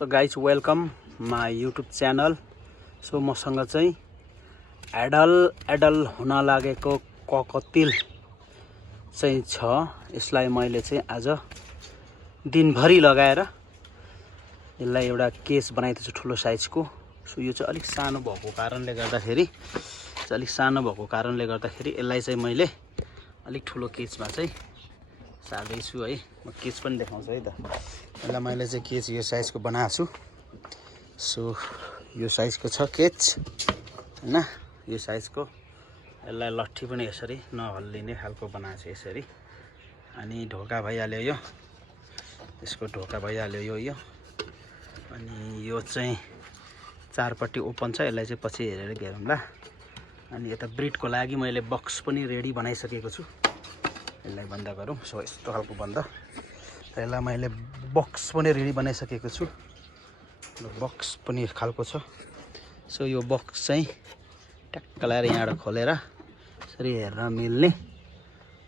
So guys welcome my YouTube channel. So मसँग चाहिँ एडल हुन लागेको ककतिल चाहिँ छ। यसलाई मैले चाहिँ आज दिनभरि लगाएर यसलाई एउटा केस बनाइदिन्छु ठुलो साइजको। सो यो चाहिँ अलिक सानो भएको कारणले गर्दाखेरि यसलाई चाहिँ मैले अलिक ठुलो केसमा चाहिँ सार्दैछु है। म केस पनि देखाउँछु है त। यसलाई मैले चाहिँ केच यो साइजको बनाएको छु। सो यो साइजको छ केच हैन, यो साइजको। यसलाई लट्ठी पनि यसरी नहल्लिने खालको बनाएको छु यसरी। अनि ढोका भइहाल्यो यो, यसको ढोका भइहाल्यो यो। अनि यो चाहिँ चारपट्टि ओपन छ, यसलाई चाहिँ पछि हेरेर घेरौँला। अनि यता ब्रिडको लागि मैले बक्स पनि रेडी बनाइसकेको छु। यसलाई बन्द गरौँ। सो यस्तो खालको बन्द। यसलाई मैले बक्स पनि रेडी बनाइसकेको छु। बक्स पनि खालको छ। सो यो बक्स चाहिँ ट्याक्क लगाएर यहाँबाट खोलेर यसरी हेर्न मिल्ने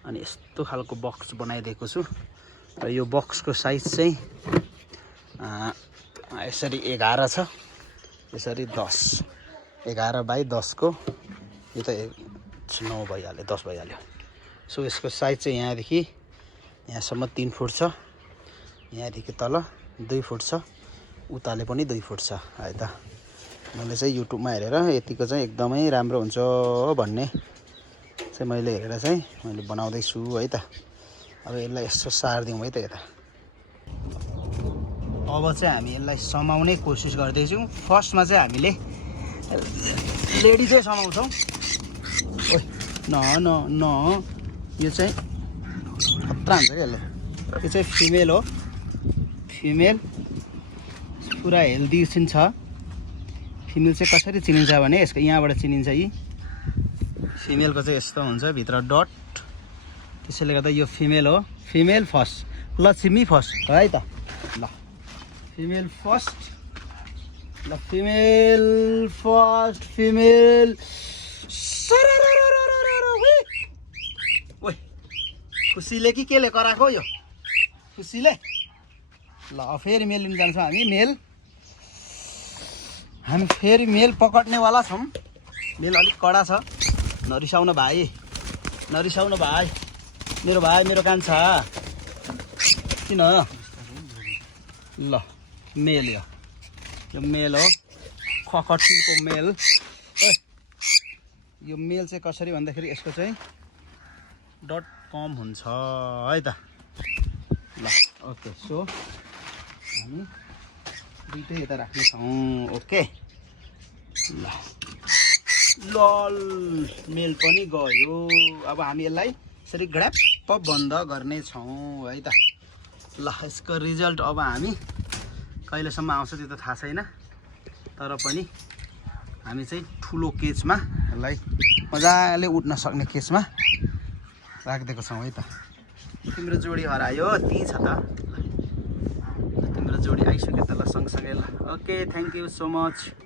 अनि यस्तो खालको बक्स बनाइदिएको छु। र यो बक्सको साइज चाहिँ यसरी 11 छ, यसरी 10, 11 बाई 10 को। यो त 9 भइहाल्यो, 10 भइहाल्यो। सो यसको साइज चाहिँ यहाँदेखि यहाँसम्म 3 फुट छ, यहाँदेखि तल 2 फुट छ, उताले पनि 2 फुट छ है त। मैले चाहिँ युट्युबमा हेरेर यतिको चाहिँ एकदमै राम्रो हुन्छ भन्ने चाहिँ मैले हेरेर चाहिँ मैले बनाउँदैछु है त। अब यसलाई यसो सार्दिउँ है त यता। अब चाहिँ हामी यसलाई समाउने कोसिस गर्दैछौँ। फर्स्टमा चाहिँ हामीले लेडी चाहिँ समाउँछौँ। ओइ न न न यो चाहिँ खतरा हुन्छ क्या यसले। यो चाहिँ फिमेल हो, फिमेल पुरा हेल्दी चाहिँ छ। फिमेल चाहिँ कसरी चिनिन्छ भने यसको यहाँबाट चिनिन्छ। यी फिमेलको चाहिँ यस्तो हुन्छ भित्र डट। त्यसैले गर्दा यो फिमेल हो। फिमेल फर्स्ट, लक्ष्मी फर्स्ट है त। ल फिमेल फर्स्ट, ल फिमेल फर्स्ट, फिमेल। ओइ खुसीले कि केले कराएको यो? खुसीले। ल फेरि मेल लिन जान्छौँ हामी। हामी फेरि मेल पकड्नेवाला छौँ। मेल अलिक कडा छ। नरिसाउनु भाइ, नरिसाउनु भाइ। मेरो भाइ मेरो कान्छा किन? ल मेल, यो मेल हो, खखटिलको मेल। यो मेल चाहिँ कसरी भन्दाखेरि यसको चाहिँ डट कम हुन्छ है त। ल ओके। सो हामी दुइटै यता राख्नेछौँ। ओके ल लल मेल पनि गयो। अब हामी यसलाई यसरी ग्राप बन्द गर्नेछौँ है त। ल यसको रिजल्ट अब हामी कहिलेसम्म आउँछ त्यो त थाहा छैन, तर पनि हामी चाहिँ ठुलो केचमा यसलाई मजाले उठ्न सक्ने केचमा राखिदिएको छौँ है त। तिम्रो जोडी हरायो त्यही छ त। तिम्रो जोडी आइसक्यो त। ल सँगसँगै। ल okay, thank you so much.